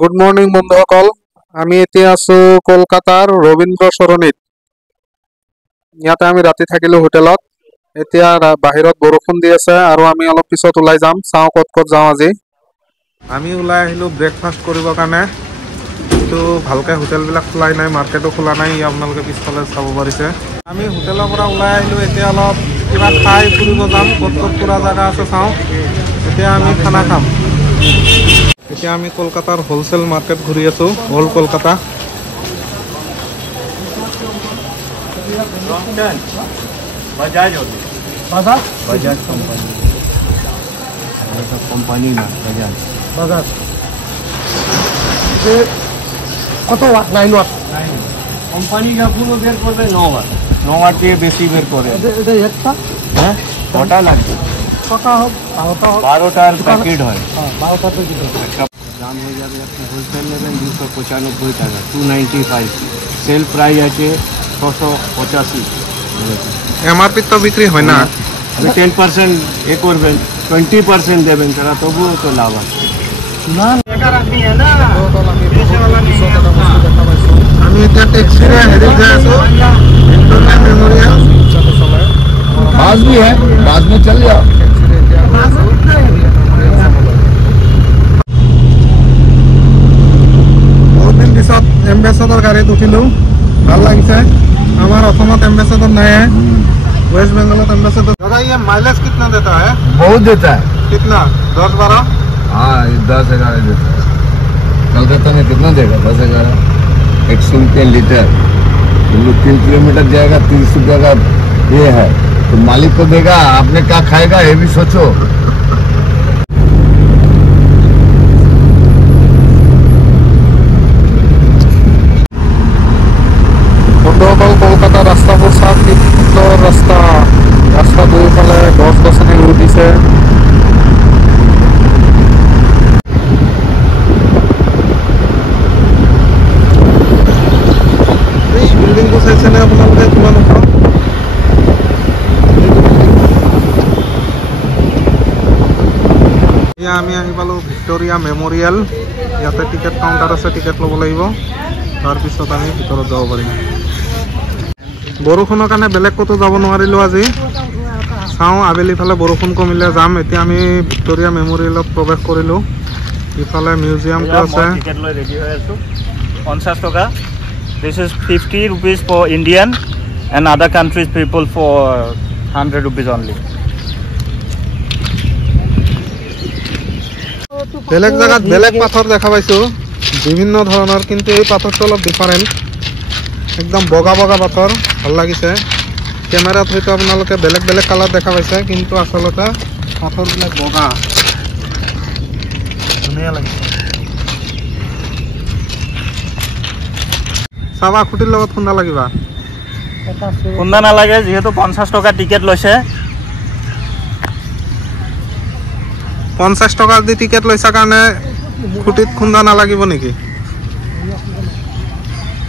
Good morning বন্ধুসকল। আমি এতিয়া আছো কলকাতাৰ ৰবীন্দ্ৰ সৰণীত। ইয়াতে আমি ৰাতি থাকিলো হোটেলত। এতিয়া বাহিৰত বৰষুণ দি আছে আৰু আমি অলপ পিছত ওলাই যাম। চাওঁ ক'ত ক'ত যাওঁ আজি। আমি ওলাই আহিলো ব্ৰেকফাষ্ট কৰিবৰ কাৰণে। কিন্তু ভালকৈ হোটেলবিলাক খোলাই নাই, মাৰ্কেটো খোলা নাই। আপোনালোকে পিছফালে চাব পাৰিছে। আমি হোটেলৰ পৰা ওলাই আহিলো। এতিয়া অলপ কিবা খাই ফুৰিব যাম। ক'ত ক'ত ফুৰা জেগা আছে চাওঁ। এতিয়া আমি খানা খাম। এতিয়া আমি কলকাতাৰ হোলচেল মাৰ্কেট ঘূৰি আছো, অল্ড কলকাতা। কত ওয়াট 9 ওয়াট কোম্পানি যখন বের করবে 9 ওয়াট 9 ওয়াট দিয়ে বেশি বের করে এটা একটা হ্যাঁ কটা লাগবে কটা হোক 12টার প্যাকেট হয় 12টার প্যাকেট একটা দাম হয়ে যাবে আপনি হোলসেল নেবেন 295 টাকা 295 সেল প্রাইস আছে 685 এমআরপি তো বিক্রি হয় না। আপনি 10% এ করবেন 20% দেবেন তারা তবুও তো লাভ আছে না এটা রাখনি है ना पैसे वाला नहीं है আমি এটা ট্যাক্সিরে হেরে যাই আছো ভিক্টোরিয়া মেমোরিয়াল চলে बाज भी है, बाद में चल जाओ। बहुत दिन पिছত एम्बेसडर गाड़ीत उठिलो, ভাল লাগিছে। हमारा असमत एम्बेसडर नहीं है, वेस्ट बंगाल एम्बेसडर। दादा ये माइलेज कितना देता है? बहुत देता है। कितना? 10-12? हाँ 10-11 देता है। कलकत्ता में कितना देगा? 10-11 100 लीटर। 3 किलोमीटर जाएगा 30 रुपये का ये है, तो मालिक को देगा, आपने क्या खाएगा ये भी सोचो। কলকাতা ৰাস্তাবোৰ চাওক, কি সুন্দৰ ৰাস্তা। ৰাস্তা দুয়োফালে গছ গছনি ৰুই দিছে। এই বিল্ডিংটো চাইছেনে আপোনালোকে কিমান ওখ? এতিয়া আমি আহি পালো ভিক্টোৰিয়া মেমোৰিয়েল। ইয়াতে টিকেট কাউণ্টাৰ আছে, টিকেট ল'ব লাগিব। তাৰপিছত আমি ভিতৰত যাব পাৰিম। বৰষুণৰ কাৰণে বেলেগ ক'তো যাব নোৱাৰিলোঁ আজি। চাওঁ আবেলি ফালে বৰষুণ কমিলে যাম। এতিয়া আমি ভিক্টোৰিয়া মেমোৰিয়েলত প্ৰৱেশ কৰিলোঁ। ইফালে মিউজিয়ামটো আছে। টিকেট লৈ ৰেডি হৈ আছোঁ। 50 টকা। This is 50 rupees for Indian and other countries people for 100 rupees only. বেলেগ জায়গাত বেলেগ পাথৰ দেখা পাইছোঁ, বিভিন্ন ধৰণৰ, কিন্তু এই পাথৰটো অলপ ডিফাৰেণ্ট। একদম বগা বগা পাথৰ, ভাল লাগিছে। কেমেৰাত হয়তো আপোনালোকে বেলেগ বেলেগ কালাৰ দেখা পাইছে, কিন্তু আচলতে পাথৰবিলাক বগা, ধুনীয়া লাগিছে। চাবা খুটিৰ লগত খুন্দা লাগিবা? খুন্দা নালাগে, যিহেতু 50 টকা টিকেট লৈছে। 50 টকা দি টিকেট লৈছা কাৰণে খুটিত খুন্দা নালাগিব নেকি?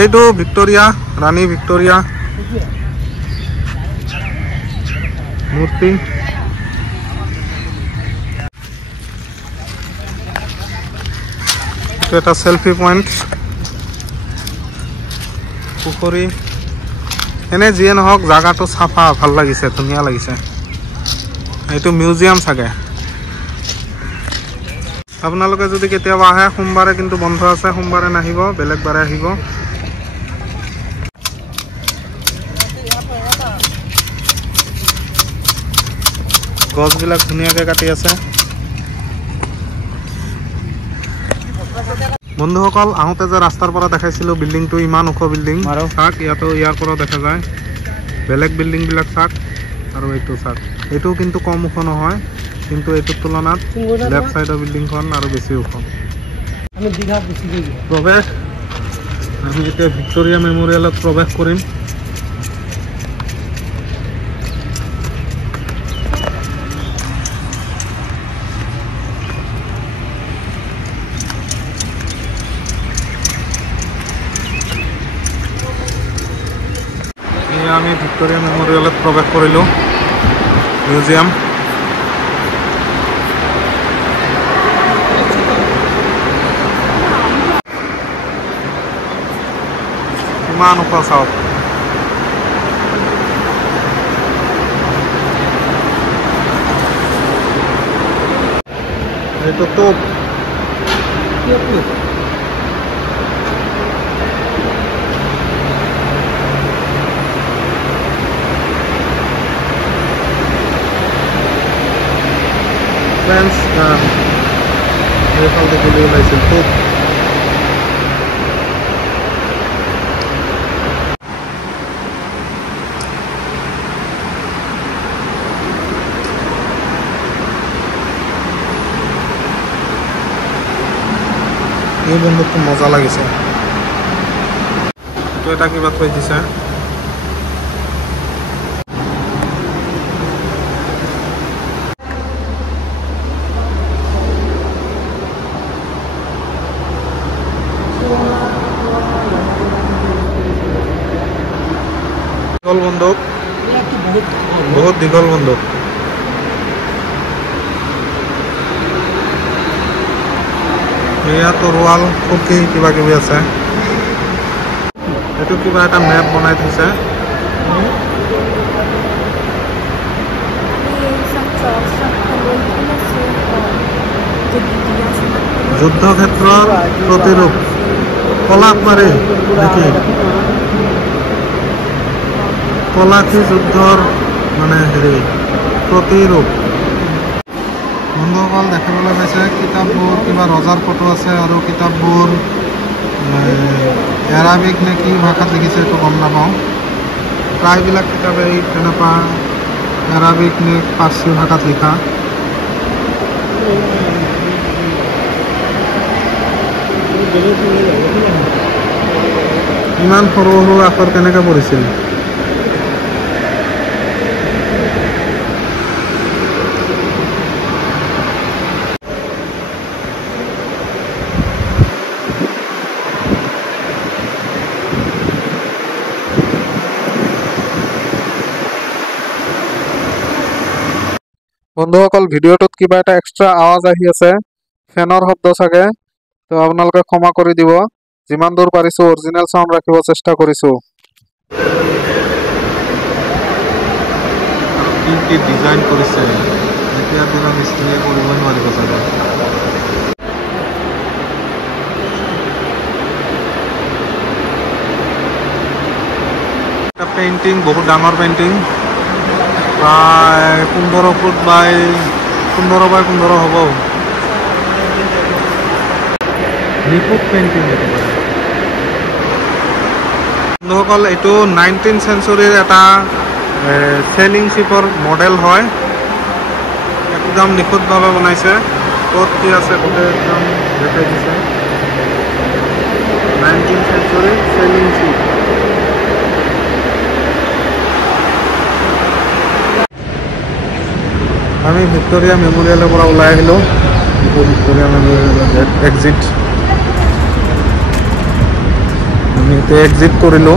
এইটো ভিক্টোৰিয়া, ৰাণী ভিক্টোৰিয়া মূৰ্তি। এইটো এটা সেলফি পইণ্ট। পুখুৰী। এনে যিয়ে নহওক জাগাটো চাফা, ভাল লাগিছে, ধুনীয়া লাগিছে। এইটো মিউজিয়াম চাগে। আপোনালোকে যদি কেতিয়াবা আহে, সোমবাৰে কিন্তু বন্ধ আছে, সোমবাৰে নাহিব, বেলেগ বাৰে আহিব। গছবিলাক ধুনীয়াকৈ কাটি আছে। বন্ধুসকল, আহোঁতে যে ৰাস্তাৰ পৰা দেখাইছিলোঁ বিল্ডিংটো, ইমান ওখ বিল্ডিং। চাওক ইয়াতো, ইয়াৰ পৰাও দেখা যায়। বেলেগ বিল্ডিংবিলাক চাওক, আৰু এইটো চাওক। এইটো কিন্তু কম ওখ নহয়, কিন্তু এইটোৰ তুলনাত লেফ্ট চাইডৰ বিল্ডিংখন আৰু বেছি ওখ। প্ৰৱেশ, আমি এতিয়া ভিক্টোৰিয়া মেমোৰিয়েলত প্ৰৱেশ কৰিম। আমি ভিক্টোৰিয়া মেমোৰিয়েলত প্ৰৱেশ কৰিলোঁ, মিউজিয়াম। কিমান ওখ চাওক এইটো তোপ ফ্ৰেন্স গান এইফালে গুলি ওলাইছিল তোপ এই বন্দুকটো মজা লাগিছে তো এটা কিবা থৈ দিছে দীঘল বন্দুক বহুত দীঘল বন্দুক এয়া তৰোৱাল খুকি কিবা কিবি আছে এইটো কিবা এটা মেপ বনাই থৈছে যুদ্ধক্ষেত্ৰৰ প্ৰতিৰূপ পলাশবাৰী নেকি পলাশী যুদ্ধৰ মানে হেৰি প্ৰতিৰূপ বন্ধুসকল দেখিবলৈ পাইছে কিতাপবোৰ কিবা ৰজাৰ ফটো আছে আৰু কিতাপবোৰ এৰাবিক নে কি ভাষাত লিখিছে এইটো গম নাপাওঁ প্ৰায়বিলাক কিতাপেই তেনেকুৱা এৰাবিক নে পাৰ্চী ভাষাত লিখা ইমান সৰু সৰু আখৰ কেনেকৈ পঢ়িছিল বন্ধুসকল ভিডিঅ'টোত কিবা এটা এক্সট্ৰা আৱাজ আহি আছে ফেনৰ শব্দ চাগে তো আপোনালোকে ক্ষমা কৰি দিব যিমান দূৰ পাৰিছোঁ অৰিজিনেল সাউণ্ড ৰাখিব চেষ্টা কৰিছোঁ কি ডিজাইন কৰিছে এতিয়া দিনা মিস্ত্ৰীয়ে কৰিব নোৱাৰিব চাগে এটা পেইণ্টিং বহুত ডাঙৰ পেইণ্টিং প্ৰায় 15 ফুট বাই 15 বাই 15 হ'ব নিখুঁত পেইণ্টিং বন্ধুসকল এইটো 19th চেঞ্চুৰীৰ এটা চেইলিং শ্বিপৰ মডেল হয় একদম নিখুঁতভাৱে বনাইছে ক'ত কি আছে গোটেই একদম দেখাই দিছে 19th চেঞ্চুৰীৰ চেইলিং শ্বিপ আমি ভিক্টোৰিয়া মেমৰিয়েলৰ পৰা ওলাই আহিলোঁ ভিক্টোৰিয়া মেমৰিয়েলৰ এক্সিট আমি এতিয়া এক্সিট কৰিলোঁ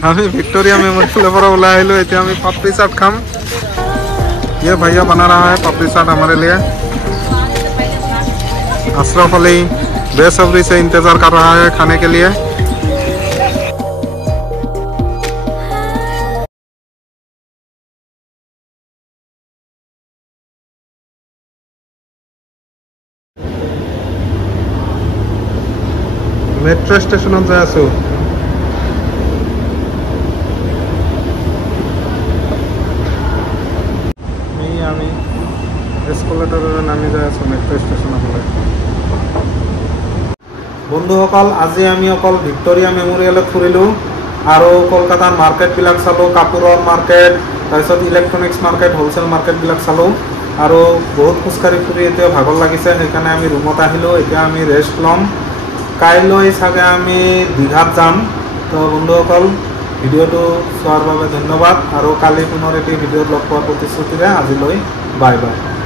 আমি विक्टोरिया मेमोरियल पर उला आइलो এতিয়া আমি पापड़ी चाट खाम ये भैया बना रहा है पापड़ी चाट हमारे लिए अशरफ अली बेसब्री से इंतजार कर रहा है खाने के लिए मेट्रो स्टेशन जाय आছো আমি এস্কেলেটৰেৰে নামি যাই আছো মেট্ৰো ষ্টেচনলৈ বন্ধুসকল আজি আমি অকল ভিক্টোৰিয়া মেমৰিয়েলত ফুৰিলোঁ আৰু কলকাতাৰ মাৰ্কেটবিলাক চালোঁ কাপোৰৰ মাৰ্কেট তাৰপিছত ইলেক্ট্ৰনিক্স মাৰ্কেট হোলচেল মাৰ্কেটবিলাক চালোঁ আৰু বহুত খোজকাঢ়ি ফুৰি এতিয়া ভাগৰ লাগিছে সেইকাৰণে আমি ৰুমত আহিলোঁ এতিয়া আমি ৰেষ্ট ল'ম কাইলৈ চাগে আমি দীঘাত যাম তো বন্ধুসকল ভিডিঅ'টো চোৱাৰ বাবে ধন্যবাদ আৰু কালি পুনৰ এটি ভিডিঅ'ত লগ পোৱাৰ প্ৰতিশ্ৰুতিৰে আজিলৈ বাই বাই।